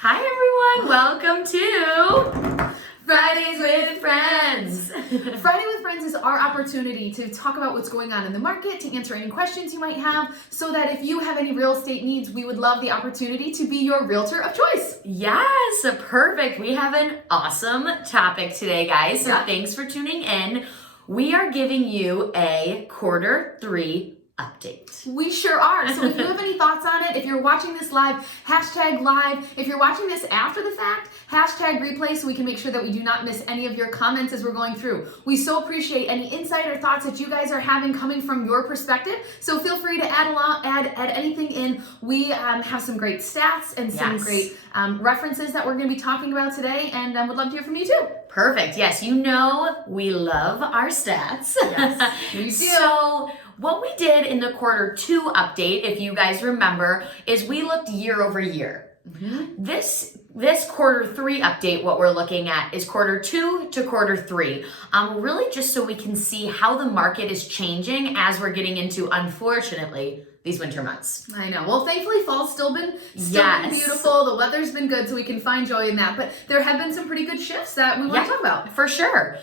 Hi everyone, welcome to Fridays with Friends. Friday with Friends is our opportunity to talk about what's going on in the market, to answer any questions you might have, so that if you have any real estate needs, we would love the opportunity to be your realtor of choice. Yes, perfect. We have an awesome topic today, guys. So Yeah. thanks for tuning in. We are giving you a quarter 3 update. We sure are. So if you have any thoughts on it, if you're watching this live, hashtag live. If you're watching this after the fact, hashtag replay so we can make sure that we do not miss any of your comments as we're going through. We so appreciate any insight or thoughts that you guys are having coming from your perspective. So feel free to add anything in. We have some great stats and some great references that we're going to be talking about today, and would love to hear from you too. Perfect. Yes, you know we love our stats. Yes, we do. So what we did in the Q2 update, if you guys remember, is we looked year over year. Mm-hmm. This Q3 update, what we're looking at is Q2 to Q3, really just so we can see how the market is changing as we're getting into, unfortunately, these winter months. I know. Well, thankfully, fall's still been beautiful. The weather's been good, so we can find joy in that. But there have been some pretty good shifts that we want to talk about. For sure.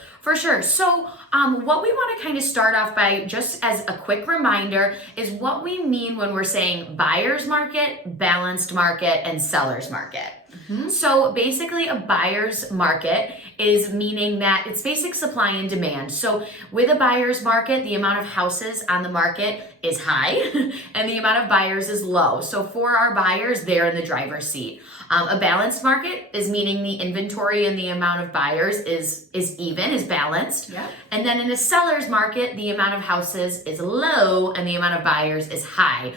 So what we want to kind of start off by, just as a quick reminder, is what we mean when we're saying buyer's market, balanced market, and seller's market. Mm-hmm. So basically a buyer's market is meaning that it's basic supply and demand. So with a buyer's market, the amount of houses on the market is high and the amount of buyers is low. So for our buyers, they're in the driver's seat. A balanced market is meaning the inventory and the amount of buyers is balanced. Yep. And then in a seller's market, the amount of houses is low and the amount of buyers is high,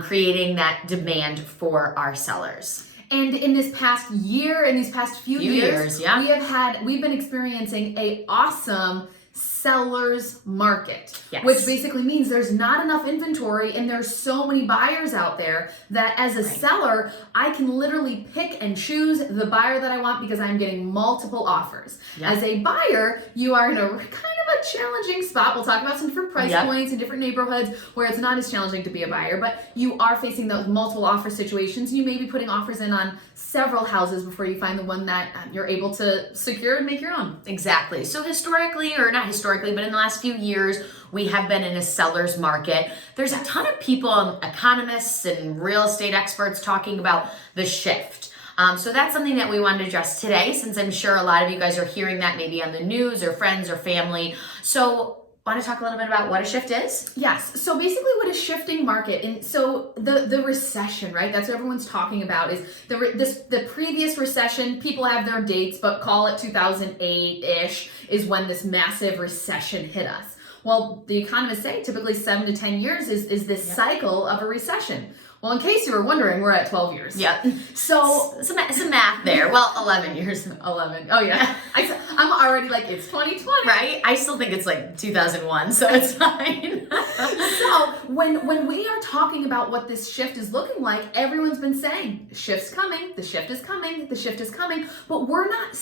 creating that demand for our sellers. And in this past year, in these past few years, we've been experiencing a awesome seller's market, which basically means there's not enough inventory and there's so many buyers out there that as a seller, I can literally pick and choose the buyer that I want because I'm getting multiple offers. As a buyer, you are in a kind of a challenging spot. We'll talk about some different price points in different neighborhoods where it's not as challenging to be a buyer, but you are facing those multiple offer situations. You may be putting offers in on several houses before you find the one that you're able to secure and make your own. Exactly. So historically, or not historically, but in the last few years, we have been in a seller's market. There's a ton of people, economists and real estate experts, talking about the shift. So that's something that we wanted to address today, since I'm sure a lot of you guys are hearing that maybe on the news or friends or family. So want to talk a little bit about what a shift is? Yes. So basically what a shifting market, and so the recession, right? That's what everyone's talking about, is the previous recession. People have their dates, but call it 2008-ish is when this massive recession hit us. Well, the economists say typically 7 to 10 years is this cycle of a recession. Well, in case you were wondering, we're at 12 years. Yep. So some math there. Well, 11 years. 11. Oh, yeah. I'm already like, it's 2020. Right? I still think it's like 2001, so it's fine. So when we are talking about what this shift is looking like, everyone's been saying, the shift's coming, the shift is coming, the shift is coming, but we're not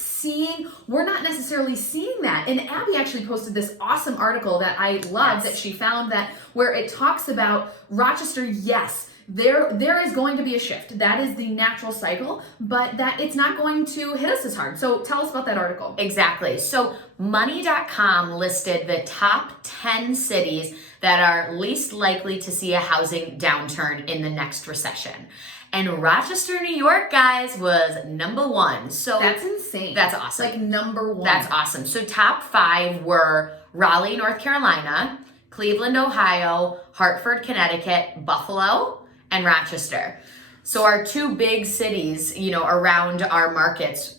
necessarily seeing that. And Abby actually posted this awesome article that I love that she found, that where it talks about Rochester, yes, there is going to be a shift. That is the natural cycle, but that it's not going to hit us as hard. So tell us about that article. Exactly. So money.com listed the top 10 cities that are least likely to see a housing downturn in the next recession. And Rochester, New York, guys, was number 1. So that's insane. That's awesome. Like number 1. That's awesome. So top 5 were Raleigh, North Carolina, Cleveland, Ohio, Hartford, Connecticut, Buffalo, and Rochester. So our 2 big cities, around our markets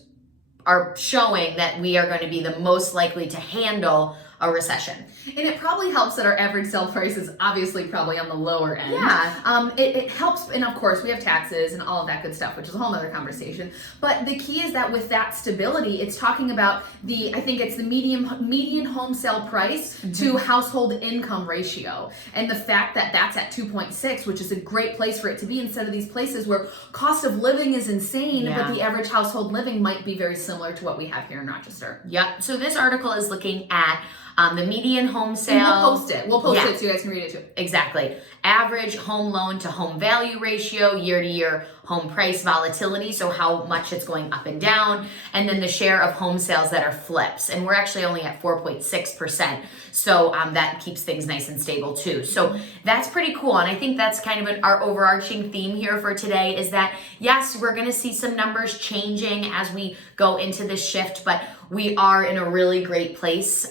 are showing that we are going to be the most likely to handle a recession. And it probably helps that our average sale price is obviously probably on the lower end. Yeah. It helps, and of course we have taxes and all of that good stuff, which is a whole nother conversation. But the key is that with that stability, it's talking about I think it's the median home sale price to household income ratio. And the fact that that's at 2.6, which is a great place for it to be, instead of these places where cost of living is insane, but the average household living might be very similar to what we have here in Rochester. Yep. So this article is looking at The median home sale. And we'll post it. We'll post it so you guys can read it too. Exactly. Average home loan to home value ratio, year to year home price volatility, so how much it's going up and down, and then the share of home sales that are flips. And we're actually only at 4.6%. So that keeps things nice and stable too. So that's pretty cool. And I think that's kind of our overarching theme here for today is that, yes, we're going to see some numbers changing as we go into this shift, but we are in a really great place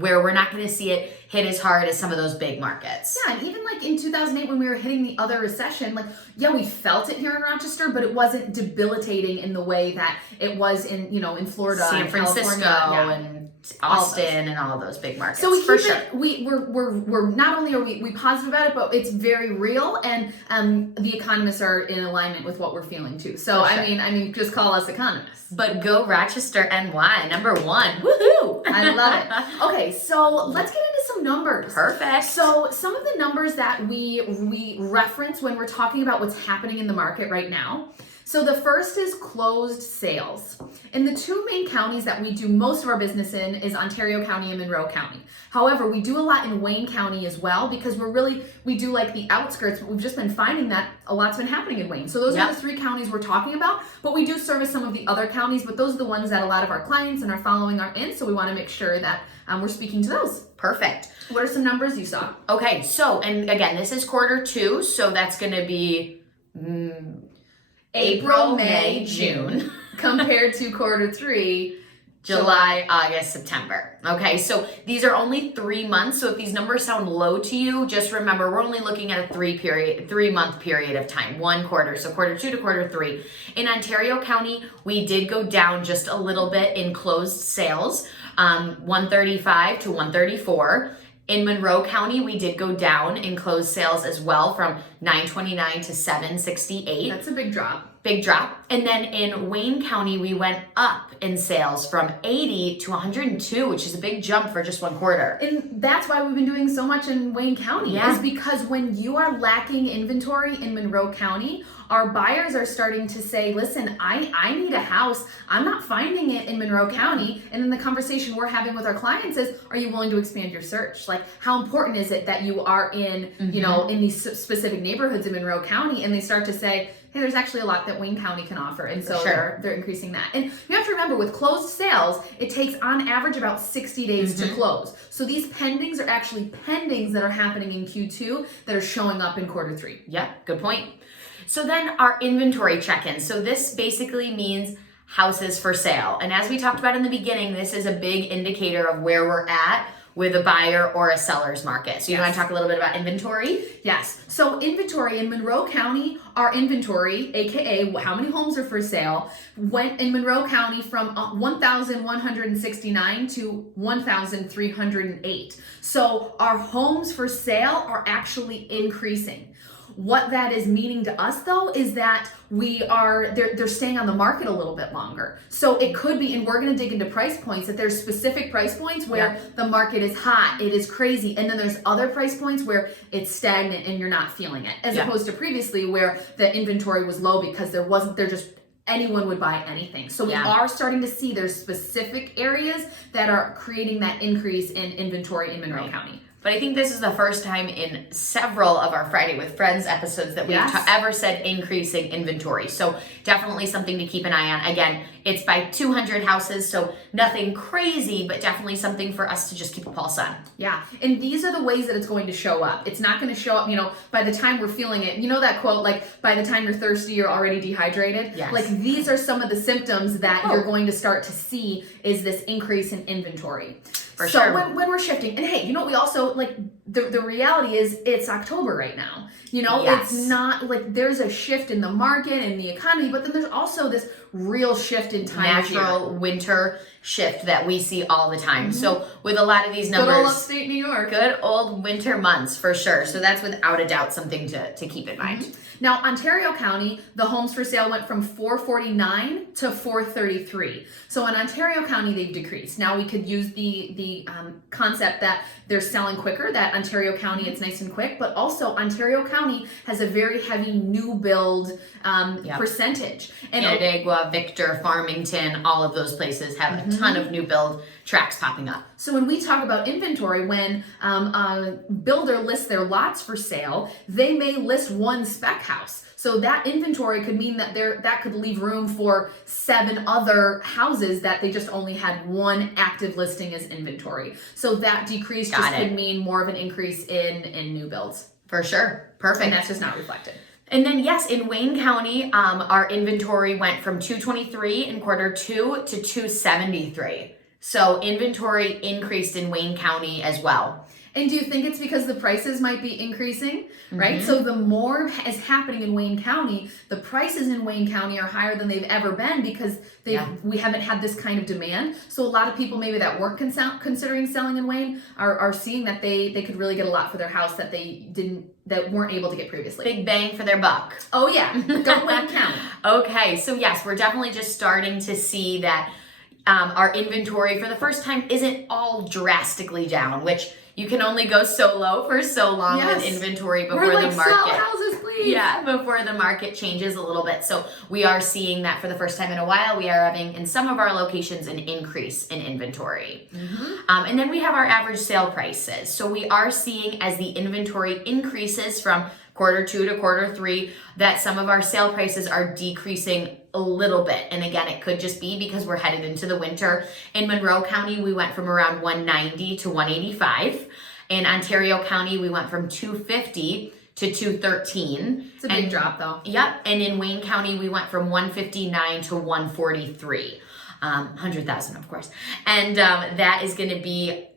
where we're not going to see it hit as hard as some of those big markets. Yeah, and even like in 2008 when we were hitting the other recession, like, yeah, we felt it here in Rochester, but it wasn't debilitating in the way that it was in, you know, in Florida, San Francisco, and Austin, and all of those big markets. So we for keep sure. We're not only are we positive about it, but it's very real, and the economists are in alignment with what we're feeling too. So Sure. I mean, just call us economists. But go Rochester NY, number one. Woohoo! I love it. Okay, so let's get into some numbers. Perfect. So some of the numbers that we reference when we're talking about what's happening in the market right now. So the first is closed sales. And the two main counties that we do most of our business in is Ontario County and Monroe County. However, we do a lot in Wayne County as well because we do like the outskirts, but we've just been finding that a lot's been happening in Wayne. So those are the three counties we're talking about, but we do service some of the other counties, but those are the ones that a lot of our clients and our following are in, so we want to make sure that we're speaking to those. Perfect. What are some numbers you saw? Okay, so, and again, this is Q2, so that's going to be April, May, June. Compared to Q3, July, August, September. Okay, so these are only 3 months. So if these numbers sound low to you, just remember we're only looking at a 3 month period of time, 1 quarter. So Q2 to Q3. In Ontario County, we did go down just a little bit in closed sales, 135 to 134. In Monroe County, we did go down in closed sales as well from 929 to 768. That's a big drop. Big drop. And then in Wayne County, we went up in sales from 80 to 102, which is a big jump for just 1 quarter. And that's why we've been doing so much in Wayne County, is because when you are lacking inventory in Monroe County, our buyers are starting to say, listen, I need a house. I'm not finding it in Monroe County. And then the conversation we're having with our clients is, are you willing to expand your search? Like, how important is it that you are in, you know, in these specific neighborhoods in Monroe County? And they start to say, hey, there's actually a lot that Wayne County can offer. And so they're increasing that. And you have to remember, with closed sales, it takes on average about 60 days to close. So these pendings are actually pendings that are happening in Q2 that are showing up in Q3. Yeah, good point. So then our inventory check-in. So this basically means houses for sale. And as we talked about in the beginning, this is a big indicator of where we're at with a buyer or a seller's market. So you want to talk a little bit about inventory? Yes. So inventory in Monroe County, our inventory, AKA how many homes are for sale, went in Monroe County from 1,169 to 1,308. So our homes for sale are actually increasing. What that is meaning to us, though, is that they're staying on the market a little bit longer. So it could be, and we're going to dig into price points, that there's specific price points where the market is hot, it is crazy, and then there's other price points where it's stagnant and you're not feeling it, as opposed to previously where the inventory was low because anyone would buy anything. So we are starting to see there's specific areas that are creating that increase in inventory in Monroe County. But I think this is the first time in several of our Friday with Friends episodes that we've ever said increasing inventory. So definitely something to keep an eye on. Again, it's by 200 houses, so nothing crazy, but definitely something for us to just keep a pulse on. Yeah, and these are the ways that it's going to show up. It's not going to show up, you know, by the time we're feeling it. You know that quote, like, by the time you're thirsty, you're already dehydrated? Yes. Like, these are some of the symptoms that you're going to start to see is this increase in inventory. For sure. So when we're shifting, and hey, you know what, we also, like, the reality is it's October right now. You know, it's not like there's a shift in the market and the economy, but then there's also this real shift in time. Natural winter shift that we see all the time. So with a lot of these numbers, good old upstate New York. Good old winter months for sure. So that's without a doubt something to keep in mind. Now, Ontario County, the homes for sale went from 449 to 433. So in Ontario County, they've decreased. Now we could use the concept that they're selling quicker, that Ontario County, it's nice and quick, but also Ontario County has a very heavy new build percentage. And Canandaigua, Victor, Farmington, all of those places have a ton of new build tracks popping up. So when we talk about inventory, when a builder lists their lots for sale, they may list one spec house. So that inventory could mean that that could leave room for 7 other houses that they just only had one active listing as inventory. So that decrease could mean more of an increase in new builds. For sure. Perfect. And that's just not reflected. And then yes, in Wayne County, our inventory went from 223 in quarter 2 to 273. So inventory increased in Wayne County as well. And do you think it's because the prices might be increasing, right? So the more is happening in Wayne County, the prices in Wayne County are higher than they've ever been because we haven't had this kind of demand. So a lot of people maybe that weren't considering selling in Wayne are seeing that they could really get a lot for their house that that weren't able to get previously. Big bang for their buck. Oh yeah, go Wayne County. Okay, so yes, we're definitely just starting to see that our inventory for the first time isn't all drastically down, which you can only go so low for so long with inventory before the market. Sell houses, please. Yeah, before the market changes a little bit. So we are seeing that for the first time in a while. We are having, in some of our locations, an increase in inventory. And then we have our average sale prices. So we are seeing as the inventory increases from quarter 2 to quarter 3, that some of our sale prices are decreasing a little bit. And again, it could just be because we're headed into the winter. In Monroe County, we went from around 190 to 185. In Ontario County, we went from 250 to 213. It's a big drop though. Yep. And in Wayne County, we went from 159 to 143. 100,000, of course. And that is going to be,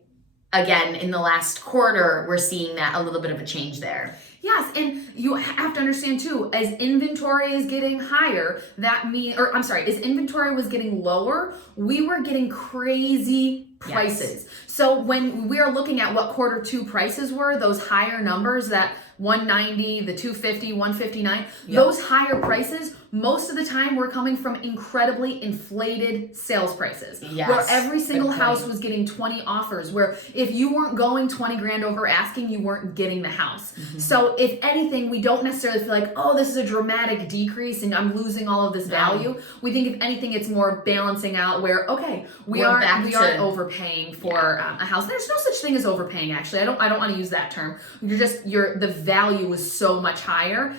again, in the last quarter, we're seeing that a little bit of a change there. Yes, and you have to understand too, as inventory is getting higher, as inventory was getting lower, we were getting crazy prices. Yes. So when we are looking at what quarter 2 prices were, those higher numbers, that 190, the 250, 159, those higher prices, most of the time were coming from incredibly inflated sales prices. Yes. Where every single house was getting 20 offers, where if you weren't going 20 grand over asking, you weren't getting the house. So if anything, we don't necessarily feel like, oh, this is a dramatic decrease and I'm losing all of this value. We think if anything, it's more balancing out where, okay, we aren't overpaying for a house. There's no such thing as overpaying, actually. I don't want to use that term. The value was so much higher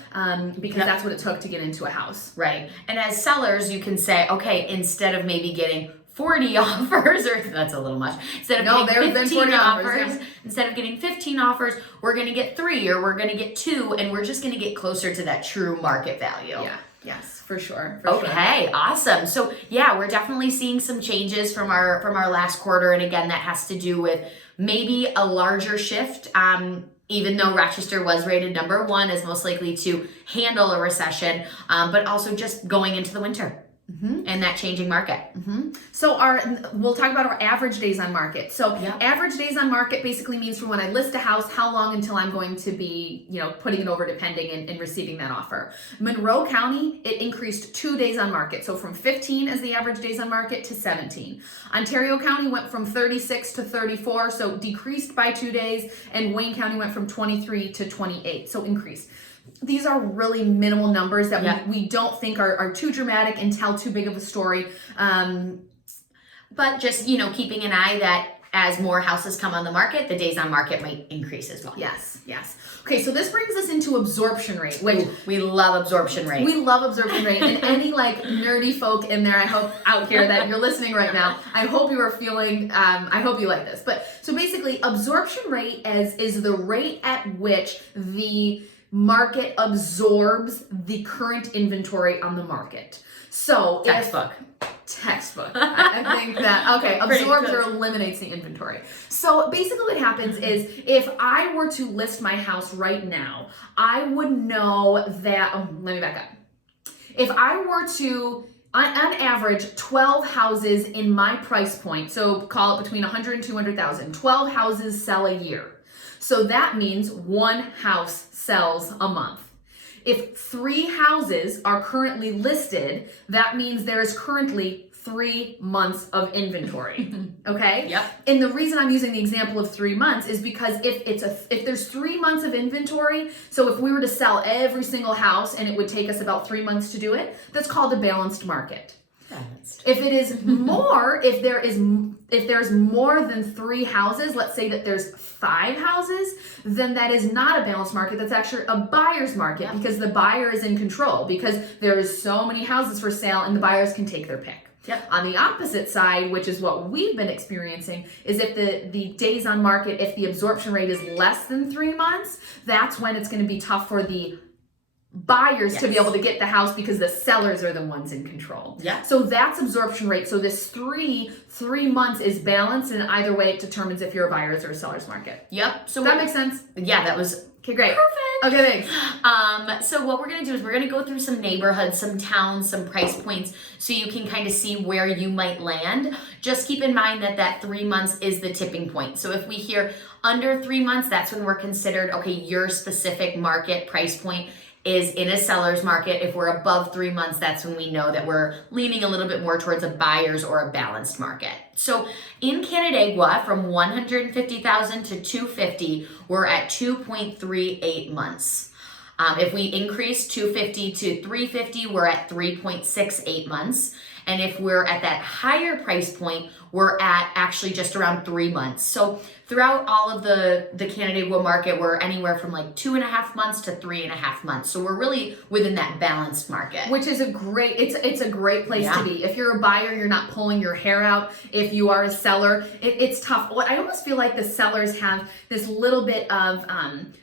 because that's what it took to get into a house. Right. And as sellers, you can say, okay, instead of maybe getting 40 offers, or that's a little much, instead of getting 15 offers, instead of getting 15 offers, we're going to get 3 or we're going to get 2, and we're just going to get closer to that true market value. Yeah. Yes, for sure. Okay, awesome. So yeah, we're definitely seeing some changes from our last quarter, and again, that has to do with maybe a larger shift. Even though Rochester was rated number 1 as most likely to handle a recession, but also just going into the winter and that changing market. So we'll talk about our average days on market. So average days on market basically means from when I list a house, how long until I'm going to be, putting it over to pending and receiving that offer. Monroe County, it increased 2 days on market. So from 15 as the average days on market to 17. Ontario County went from 36 to 34, so decreased by 2 days. And Wayne County went from 23 to 28, so increased. These are really minimal numbers that we don't think are too dramatic and tell too big of a story. But just, keeping an eye that as more houses come on the market, the days on market might increase as well. Yes. Okay, so this brings us into absorption rate, which we love absorption rate. We love absorption rate. And any nerdy folk in there, I hope out here that you're listening right now, I hope you are feeling, I hope you like this. But so basically, absorption rate is the rate at which the market absorbs the current inventory on the market. So textbook. I think that, absorbs or eliminates the inventory. So basically what happens is if I were to list my house right now, I would know that, let me back up. If I were to, on average, 12 houses in my price point, so call it between 100 and 200,000, 12 houses sell a year. So that means 1 house sells a month. If 3 houses are currently listed, that means there is currently 3 months of inventory. Okay? Yep. And the reason I'm using the example of 3 months is because if there's 3 months of inventory, so if we were to sell every single house and it would take us about 3 months to do it, that's called a balanced market. balanced. If it is more, if there's more than 3 houses, let's say that there's 5 houses, then that is not a balanced market. That's actually a buyer's market because the buyer is in control because there's so many houses for sale and the buyers can take their pick. Yep. On the opposite side, which is what we've been experiencing, is if the days on market, if the absorption rate is less than 3 months, that's when it's going to be tough for the buyers to be able to get the house because the sellers are the ones in control. Yeah. So that's absorption rate. So this three months is balanced, and either way it determines if you're a buyer's or a seller's market. Yep. So that makes sense? Yeah, that was okay, great. Perfect. Okay, thanks. So what we're going to do is we're going to go through some neighborhoods, some towns, some price points so you can kind of see where you might land. Just keep in mind that 3 months is the tipping point. So if we hear under 3 months, that's when we're considered, okay, your specific market price point is in a seller's market. If we're above 3 months, that's when we know that we're leaning a little bit more towards a buyer's or a balanced market. So in Canandaigua, from 150,000 to 250, we're at 2.38 months. If we increase 250 to 350, we're at 3.68 months. And if we're at that higher price point, we're at actually just around 3 months. So throughout all of the Canandaigua market, we're anywhere from like 2.5 months to 3.5 months. So we're really within that balanced market. Which is it's a great place to be. If you're a buyer, you're not pulling your hair out. If you are a seller, it's tough. I almost feel like the sellers have this little bit of,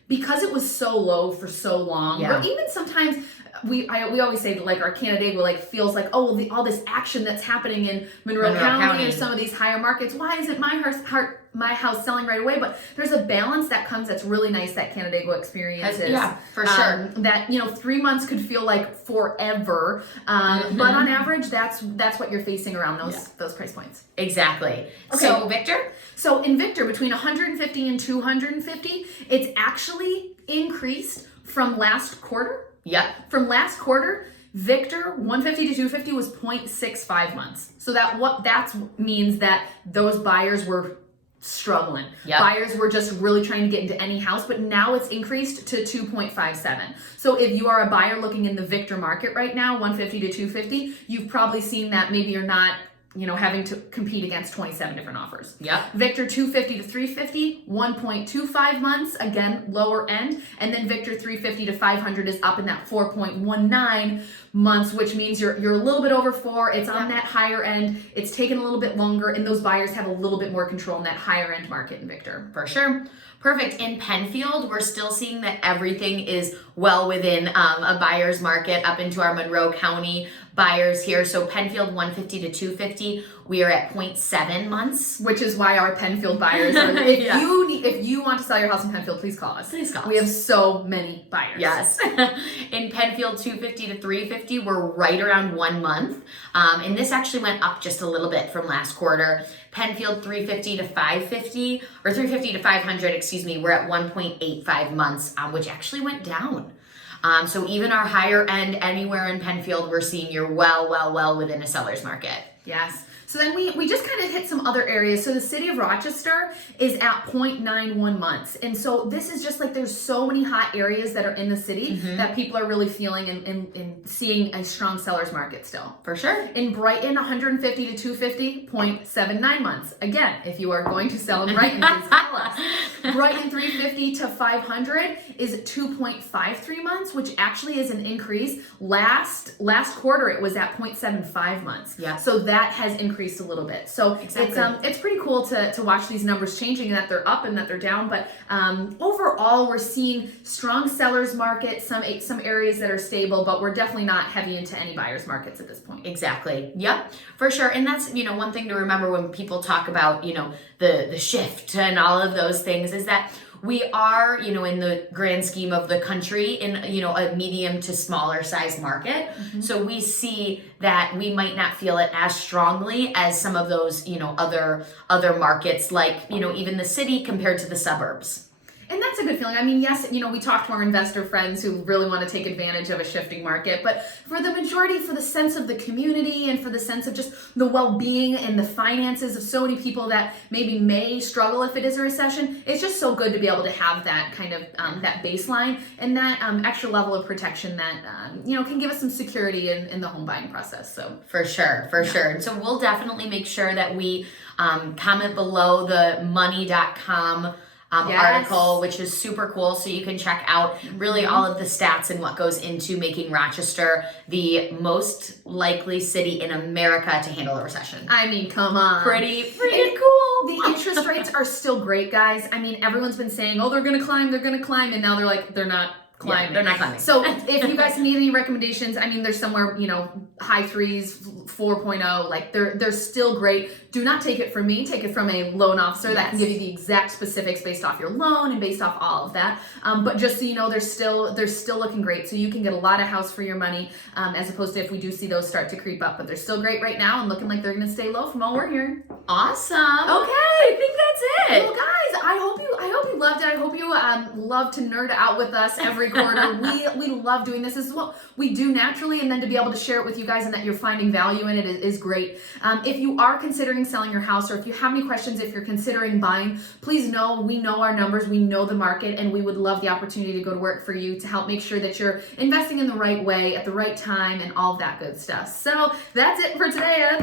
because it was so low for so long, or even sometimes, we always say that like our Canandaigua like feels like, oh, all this action that's happening in Monroe County or some of these higher markets. Why isn't my house selling right away? But there's a balance that comes that's really nice that Canandaigua experiences. Yeah, for sure. That 3 months could feel like forever, but on average, that's what you're facing around those price points. Exactly. Okay. So Victor? So in Victor, between 150 and 250, it's actually increased from last quarter. Yep. From last quarter, Victor 150 to 250 was 0.65 months. So that means that those buyers were struggling. Yep. Buyers were just really trying to get into any house, but now it's increased to 2.57. So if you are a buyer looking in the Victor market right now, 150 to 250, you've probably seen that maybe you're not having to compete against 27 different offers. Yep. Victor 250 to 350, 1.25 months, again, lower end. And then Victor 350 to 500 is up in that 4.19 months, which means you're a little bit over 4. It's on that higher end. It's taken a little bit longer, and those buyers have a little bit more control in that higher end market in Victor. For sure. Perfect. In Penfield, we're still seeing that everything is well within a buyer's market up into our Monroe County buyers here. So Penfield 150 to 250, we are at 0.7 months. Which is why our Penfield buyers are, if you want to sell your house in Penfield, please call us. Please call us. We have so many buyers. Yes. In Penfield 250 to 350, we're right around 1 month. And this actually went up just a little bit from last quarter. Penfield 350 to 550, or 350 to 500, we're at 1.85 months, which actually went down. So even our higher end anywhere in Penfield, we're seeing you're well within a seller's market. Yes. So then we just kind of hit some other areas. So the city of Rochester is at 0.91 months. And so this is just like there's so many hot areas that are in the city that people are really feeling and seeing a strong seller's market still. For sure. In Brighton, 150 to 250, 0.79 months. Again, if you are going to sell in Brighton, please call us. Brighton 350 to 500 is 2.53 months, which actually is an increase. Last quarter, it was at 0.75 months. Yeah. So that has increased a little bit. So it's pretty cool to watch these numbers changing, and that they're up and that they're down. But overall, we're seeing strong sellers market, some areas that are stable, but we're definitely not heavy into any buyers markets at this point. Exactly. Yep, for sure. And that's, one thing to remember when people talk about, the shift and all of those things is that we are, in the grand scheme of the country, in, a medium to smaller size market. So we see that we might not feel it as strongly as some of those, other markets, like, even the city compared to the suburbs. And that's a good feeling. I mean, yes, we talk to our investor friends who really want to take advantage of a shifting market, but for the majority, for the sense of the community and for the sense of just the well-being and the finances of so many people that maybe may struggle if it is a recession, it's just so good to be able to have that kind of that baseline and that extra level of protection that can give us some security in the home buying process. So for sure. And so we'll definitely make sure that we comment below the money.com article, which is super cool. So you can check out really all of the stats and what goes into making Rochester the most likely city in America to handle a recession. I mean, come on. Pretty cool. The interest rates are still great, guys. I mean, everyone's been saying, oh, they're going to climb. And now they're like, they're not climbing. Yeah, they're not climbing. So if you guys need any recommendations, I mean, there's somewhere, high 3s, 4.0, like they're still great. Do not take it from me. Take it from a loan officer that can give you the exact specifics based off your loan and based off all of that. But just so you know, they're still looking great. So you can get a lot of house for your money, as opposed to if we do see those start to creep up. But they're still great right now and looking like they're going to stay low from all we're hearing. Awesome. Okay. I think that's it. Well, guys, I hope you loved it. I hope you love to nerd out with us every quarter. We love doing this. This is what we do naturally, and then to be able to share it with you guys and that you're finding value in it is great. If you are considering selling your house, or if you have any questions, if you're considering buying, please know we know our numbers, we know the market, and we would love the opportunity to go to work for you to help make sure that you're investing in the right way at the right time and all of that good stuff. So that's it for today,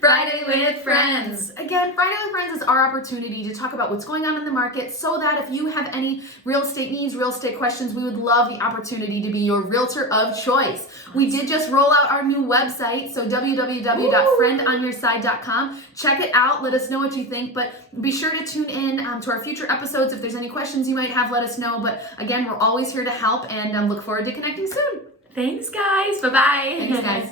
Friday with Friends. Again, Friday with Friends is our opportunity to talk about what's going on in the market so that if you have any real estate needs, real estate questions, we would love the opportunity to be your realtor of choice. We did just roll out our new website, so www.friendonyourside.com. Check it out. Let us know what you think, but be sure to tune in to our future episodes. If there's any questions you might have, let us know. But again, we're always here to help and look forward to connecting soon. Thanks, guys. Bye-bye. Thanks, guys.